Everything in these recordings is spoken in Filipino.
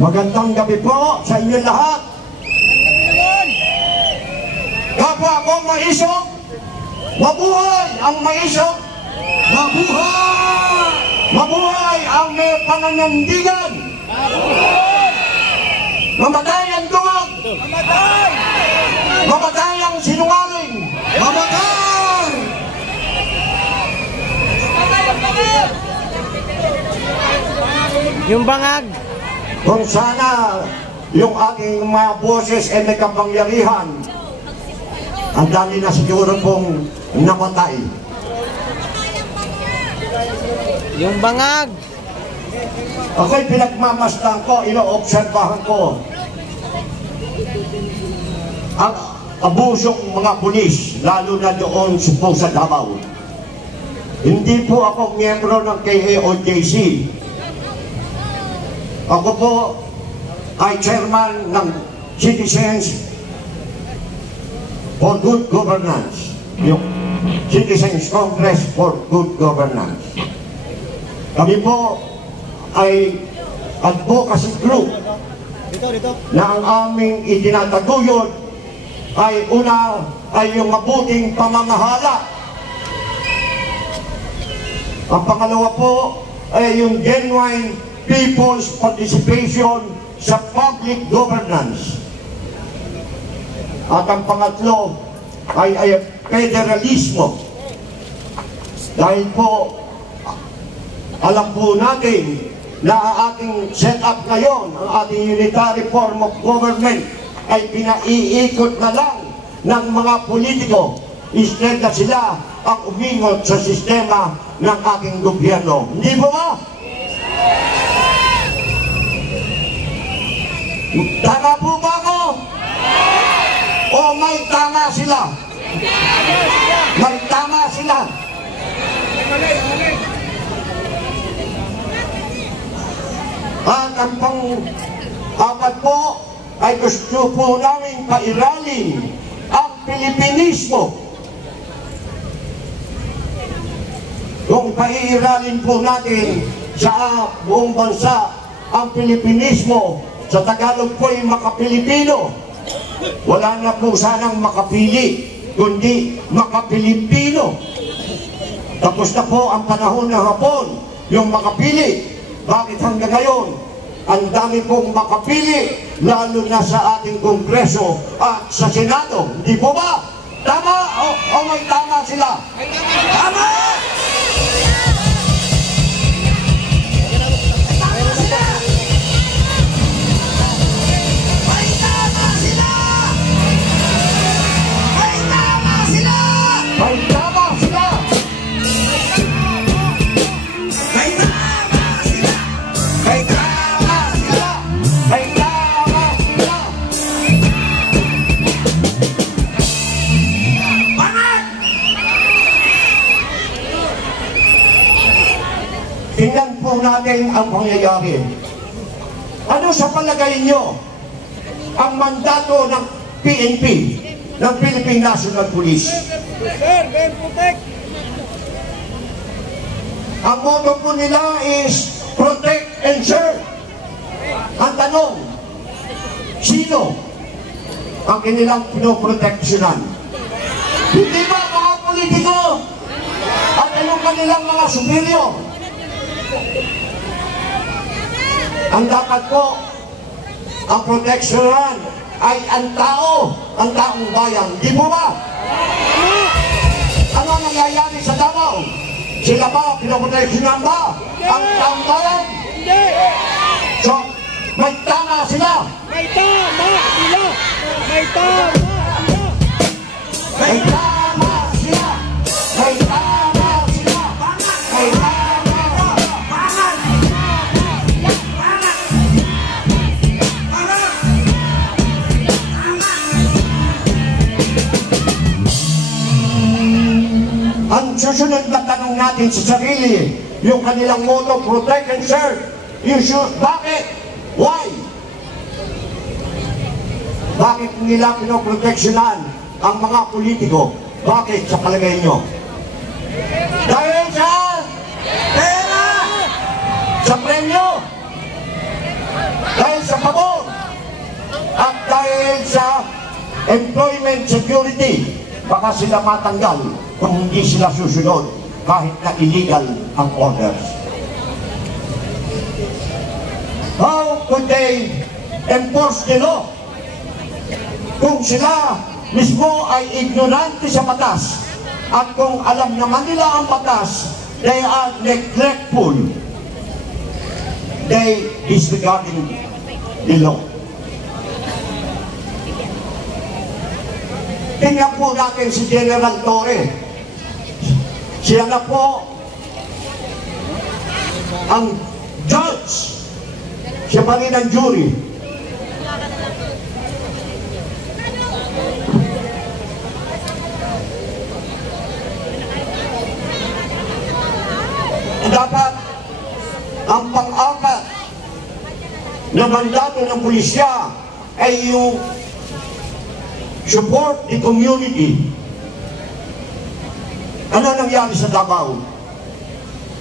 Magandang gabi po sa inyo lahat. Kapwa ko maisog, mabuhay ang maisog, mabuhay! Mabuhay ang may pananandigan, mamatay ang dungog, mamatay ang sinungaling, mamatay! Yung bangag. Kung sana yung aking mga boses ay may kapangyarihan, ang dami na siguro pong namatay. Yung bangag. Ako'y pinagmamasdan ko, ino-obserbahan ko ang abusong mga pulis, lalo na doon sa Davao. Hindi po ako miyembro ng KAOJC. Ako po ay chairman ng Citizens for Good Governance, yung Citizens Congress for Good Governance. Kami po ay advocacy group na ang aming itinataguyod ay una ay yung mabuting pamamahala. Ang pangalawa po ay yung genuine people's participation sa public governance. At ang pangatlo ay federalismo. Dahil po, alam po natin na ang ating setup ngayon, ang ating unitary form of government ay pinaiikot na lang ng mga politiko instead na sila ang umingot sa sistema ng ating gobyerno. Hindi po ba? Tama po ba ako? O may tama sila? May tama sila. At ang pang-apat po ay gusto po namin pairalin ang Pilipinismo. Kung paiiralin po natin sa buong bansa ang Pilipinismo, sa Tagalog po ay makapilipino. Wala na po sanang makapili, kundi makapilipino. Tapos na po ang panahon ng Hapon, yung makapili. Bakit hanggang ngayon, ang dami pong makapili, lalo na sa ating Kongreso at sa Senado. Hindi po ba? Tama o may tama sila? Tama! Tingnan po natin ang pangyayari. Ano sa palagay nyo ang mandato ng PNP, ng Philippine National Police? Ang motto po nila is protect and serve. Ang tanong, sino ang kanilang pinoproteksyonan? Hindi ba mga politiko? At anong kanilang mga superior? Ang dapat po, ang proteksyonan ay ang tao, ang taong bayan. Di po ba? Ano ang nangyayari sa Davao? Sila ba, pinoproteksyonan ba ang taong bayan? Hindi! So, may tama sila! May tama sila! May tama sila! May tama sila! May tama sila! May tama! Ang susunod na tanong natin sa sarili, yung kanilang motto, protect and serve. Bakit? Why? Bakit nila pinoproteksyonan ang mga politiko? Bakit sa palagay nyo? Dahil sa pera! Sa premyo! Dahil sa employment security, baka sila matanggal kung hindi sila susunod kahit na illegal ang orders. How could they enforce the law kung sila mismo ay ignorante sa batas at kung alam naman nila ang batas, they are neglectful, they disregarding the law. Tingnan po natin si General Torre. Siya na po ang judge. Siya pa rin ang jury. Dapat ang pang-apat na mandato ng pulisya ay yung support the community. Ano nangyari sa Davao?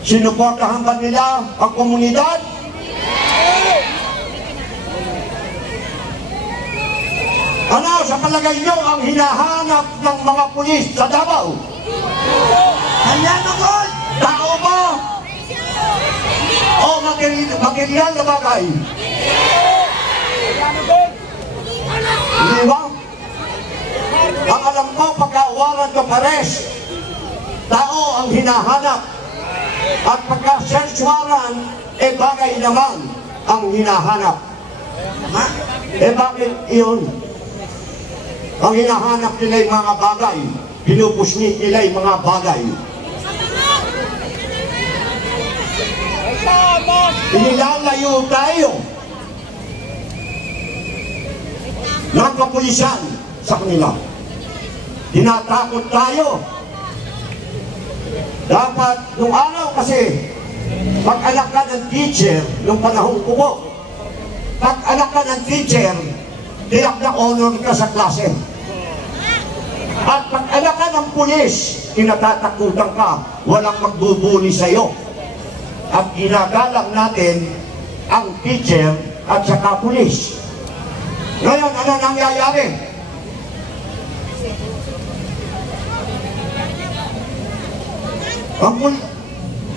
Sinuportahan ba nila ang komunidad? Ano sa palagay nyo ang hinahanap ng mga pulis sa Davao? Kanyanokon! Tao ba? O material na bagay? Di ba? Ang alam ko, pagka-warrant of arrest, tao ang hinahanap. At pagka-search warrant, bagay naman ang hinahanap. Bakit iyon? Ang hinahanap nila yung mga bagay, pinupusnit nila yung mga bagay. Inilalayo tayo ng kapulisan sa kanila. Tinatakot tayo. Dapat, nung araw kasi, pag anak ka ng teacher, nung panahon ko po, pag anak ka ng teacher, tiyak na honor ka sa klase. At pag anak ka ng pulis, tinatatakutan ka, walang magbubuli sa'yo. At ginagalang natin ang teacher at saka pulis. Ngayon, ano nangyayari?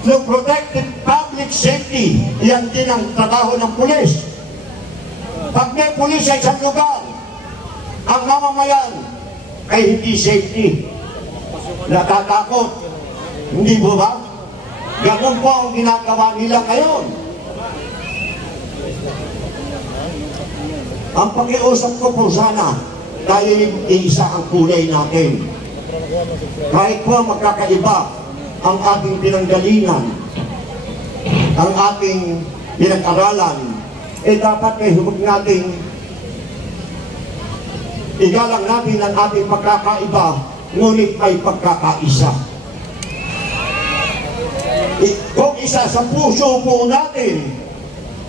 To protect the public safety, yan din ang trabaho ng pulis. Pag may pulis sa isang lugar, ang mamamayan ay hindi safety. Natatakot. Hindi po ba? Ganun po ang ginagawa nila ngayon. Ang pag-iusap ko po sana, tayo iisa ang kulay natin. Kahit po magkakaiba ang ating pinanggalingan, ang ating pinag-aralan, dapat huwag nating igalang natin ang ating pagkakaiba, ngunit ay pagkakaisa. Kung isa sa puso po natin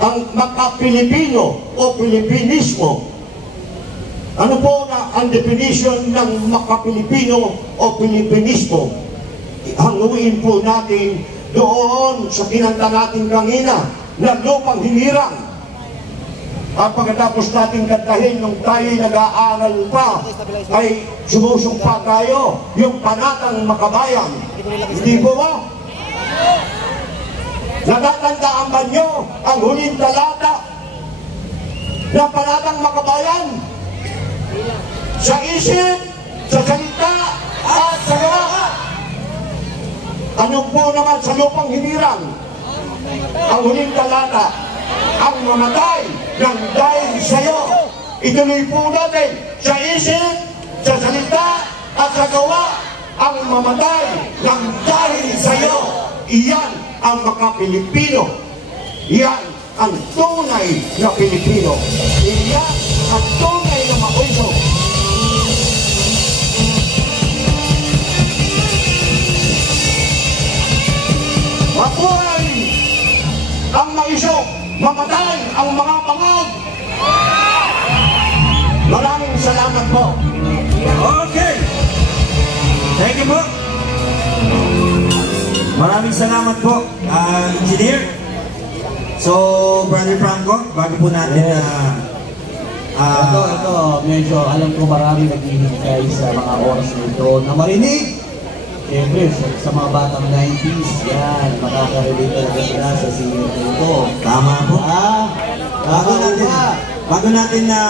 ang maka-Pilipino o Pilipinismo, ano po na ang definition ng maka-Pilipino o Pilipinismo? Hanguin po natin doon sa kinanta natin kanina na lupang hinirang. At pagkatapos natin kantahin nung tayo'y nag-aaral pa, ay sumusumpa tayo yung panatang makabayan. Hindi po ba? Natatandaan ba nyo ang huling talata ng panatang makabayan? Sa isip, sa salita, at sa gawa. Ano po naman sa lupang hinirang? Ang huling talata, ang mamatay ng dahil sa'yo. Ituloy po natin sa isip, sa salita, at sa gawa, ang mamatay ng dahil sa'yo. Iyan ang maka-Pilipino. Iyan ang tunay na Pilipino. Iyan ang tunay na mauso. Mabuhay ang maiso, mamatay ang mga bangag. Maraming salamat po. Okay. Thank you po. Maraming salamat po, Engineer. So, Brother Franco, bago po natin Ito, medyo alam ko marami naghihintay sa mga oras na ito na marinig. Siyempre, sa mga batang 90s, yan, makaka-relate talaga sila sa singer na ito. Tama po. Bago natin na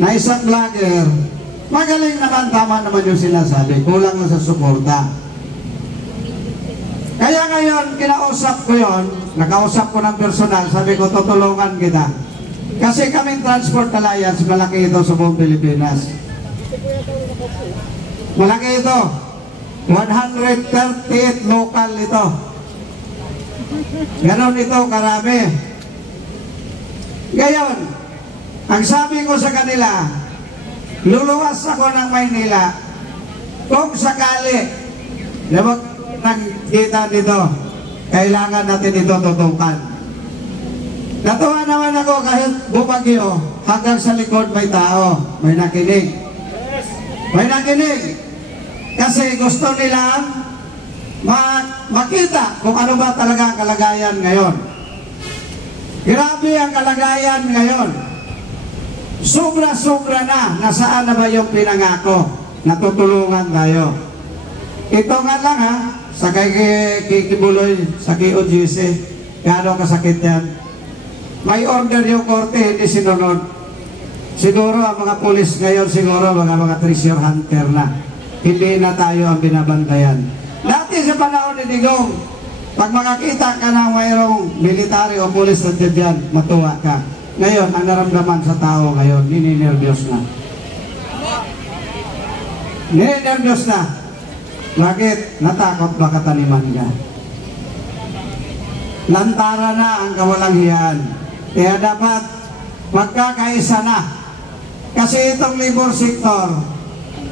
na isang vlogger, magaling naman, tama naman yung sinasabi, kulang na sa suporta. Kaya ngayon, kinausap ko yon, nakausap ko ng personal, sabi ko, tutulungan kita. Kasi kaming Transport Alliance, malaki ito sa buong Pilipinas. Malaki ito. 138 local ito. Ganon ito, karami. Ngayon, ang sabi ko sa kanila, luluwas ako ng Maynila kung sakali na magkita dito, kailangan natin ito tutukan. Natuwa naman ako kahit bumagyo, hanggang sa likod may tao, may nakinig. May nakinig. Kasi gusto nilang makita kung ano ba talaga ang kalagayan ngayon. Grabe ang kalagayan ngayon. Sobra-sobra na. Nasaan na ba yung pinangako? Natutulungan tayo. Ito nga lang ha, sa Kikibuloy, sa KOGC, gano'ng kasakit yan. May order yung korte, hindi sinunod. Siguro ang mga pulis ngayon, siguro mga treasure hunter na. Hindi na tayo ang binabantayan. Dati sa panahon ni Digong, pag makakita ka na mayroong military o pulis na dyan, matuwa ka. Ngayon, ang naramdaman sa tao ngayon, nininervyos na. Nininervyos na. Bakit? Natakot ba kataniman ka? Lantara na ang kawalang hiyaan. Kaya dapat magkakaisa na. Kasi itong labor sector,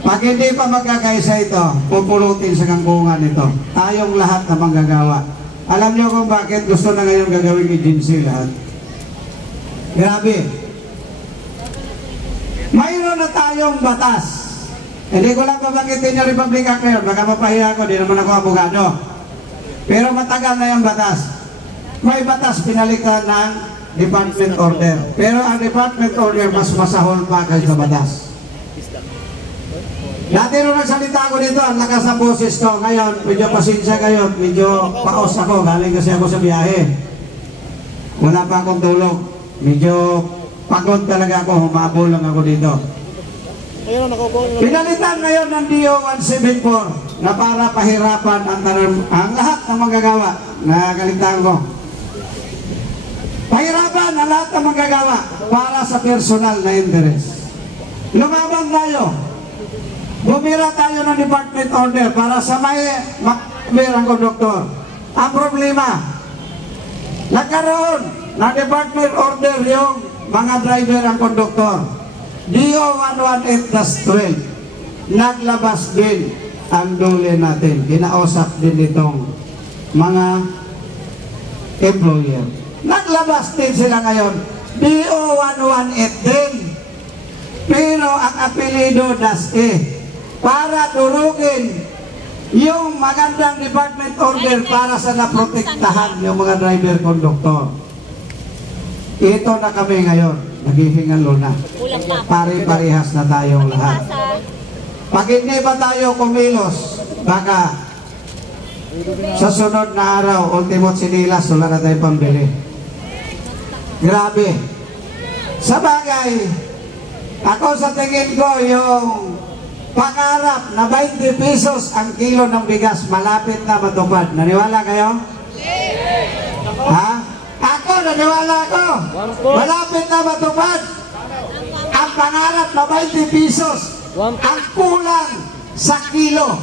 pag hindi pa magkakaisa ito, pupulutin sa kangkungan ito. Tayong lahat na manggagawa. Alam niyo kung bakit gusto na ngayon gagawin agency lahat? Grabe. Mayroon na tayong batas. Hindi ko lang babanggitin yung Republic Act ngayon. Baka mapahiya ko, di naman ako abogado. Pero matagal na yung batas. May batas pinalitan ng Department Order. Pero ang Department Order mas masahol pa kaysa batas. Dati nung nagsalita ako dito, ang lakas ng boses ko. Ngayon, medyo pasensya kayo, medyo paos ako. Galing kasi ako sa biyahe. Wala pa akong tulog. Medyo pagod talaga ako, humabol lang ako dito. Pinalitan ngayon ng DO 174 na para pahirapan ang lahat ng manggagawa. Nakakaligtaan ko. Pahirapan ang lahat ng manggagawa para sa personal na interest. Lumabang tayo. Bumira tayo ng Department Order para sa may ang konduktor. Ang problema, nagkaroon ng Department Order yung mga driver ang konduktor. DO 118-12 naglabas din ang dole natin. Kinausap din itong mga employer. Naglabas din sila ngayon. DO 118 din. Pero ang apelido DASE para durugin yung magandang Department Order para sa naprotektahan yung mga driver-konduktor. Ito na kami ngayon, naghihingalo na. Pare-parehas na tayong lahat. Pag hindi ba tayo kumilos, baka sa sunod na araw, ultimot sinilas, wala na tayong pambili. Grabe. Sa bagay, ako sa tingin ko yung pangarap na 20 pesos ang kilo ng bigas, malapit na matupad. Naniwala kayo? Ha? Ako, naniwala ako. Malapit na matupad. Ang pangarap na 20 pesos, ang kulang sa kilo.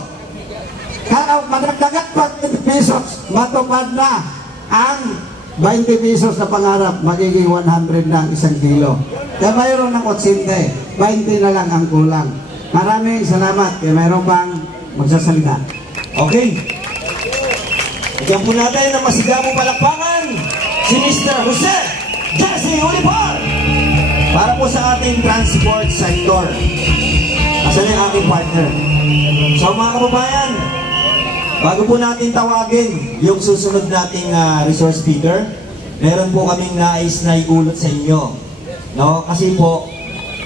Kaya madagdagat pa 20 pesos, matupad na ang 20 pesos na pangarap, magiging 100 na ang isang kilo. Kaya mayroon ng 80, 20 na lang ang kulang. Maraming salamat. Kaya mayroon bang magsasalita? Okay. Bigyan po natin ng masigamong palakpakan si Mr. Jose Jesse Ulipar para po sa ating transport sector. Asan yung aking partner? So mga kababayan, bago po natin tawagin yung susunod nating resource speaker, meron po kaming nais na iulot sa inyo. No? Kasi po,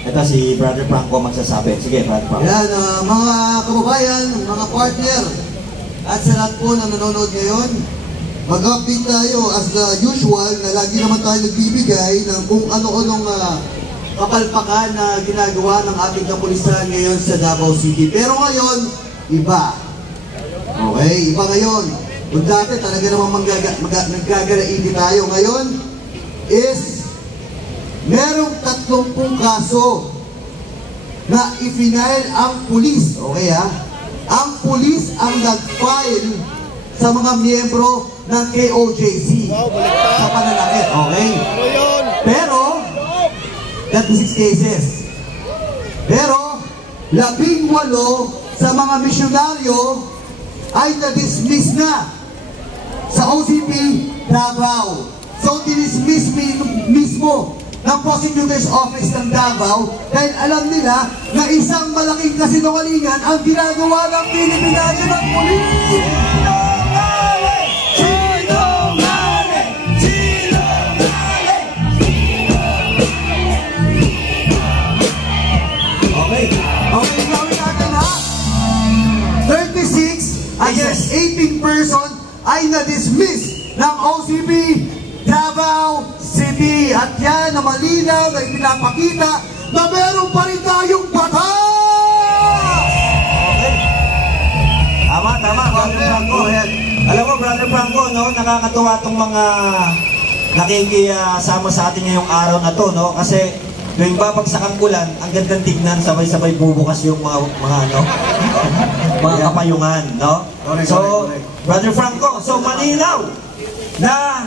ito si Brother Franco magsasabi. Sige, Brother Franco. Yan, mga kababayan, mga partner, at sa lahat po na nanonood ngayon, mag-update tayo as usual na lagi naman tayo nagbibigay ng kung ano-anong kapalpakan na ginagawa ng ating kapulisan ngayon sa Davao City. Pero ngayon, iba. Okay, iba ngayon. Kung dati talaga naman nagkagalaiti tayo, ngayon is merong 30 kaso na i-file ang pulis. Okay ha? Ang pulis ang nag-file sa mga miyembro ng KOJC sa pananakit. Okay? Pero 36 cases. Pero 18 sa mga misyonaryo ay na-dismiss na sa OCP Davao. So, dinismiss mismo ng Prosecutor's Office ng Davao dahil alam nila na isang malaking kasinungalingan ang ginagawa ng Philippine National Police. Okay, gawin natin ha. 36 against 18 person ay na-dismiss ng OCP Davao City. At yan na malinaw na ipinapakita na meron pa rin tayong batas! Okay. Tama, Brother Franco. Alam mo, Brother Franco, no, nakakatuwa itong mga nakikisama sa atin ngayong araw na to, no? Kasi tuwing babagsak ang ulan, ang gandang tignan, sabay-sabay bubukas yung mga kapayungan, no? So, Brother Franco, so malinaw na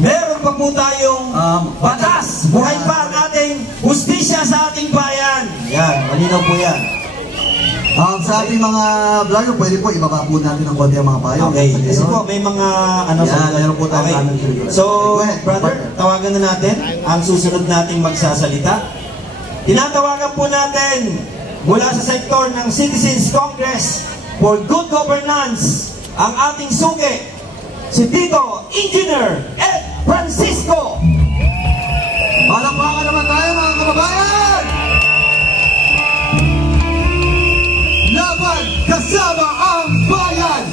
meron pa po tayong batas. Buhay pa ang ating hustisya sa ating bayan. Yan, malinaw po yan. Sa ating mga vlogger, pwede po ibaba po natin ng konti ang mga payo. Okay, kasi po may mga meron po tayo. Okay. So, brother, tawagan na natin ang susunod nating magsasalita. Tinatawagan po natin mula sa sektor ng Citizens Congress for Good Governance ang ating suki, si Tito Engineer Ed Francisco. Palakpakan naman tayo mga kababayan! Laban kasama ang bayan!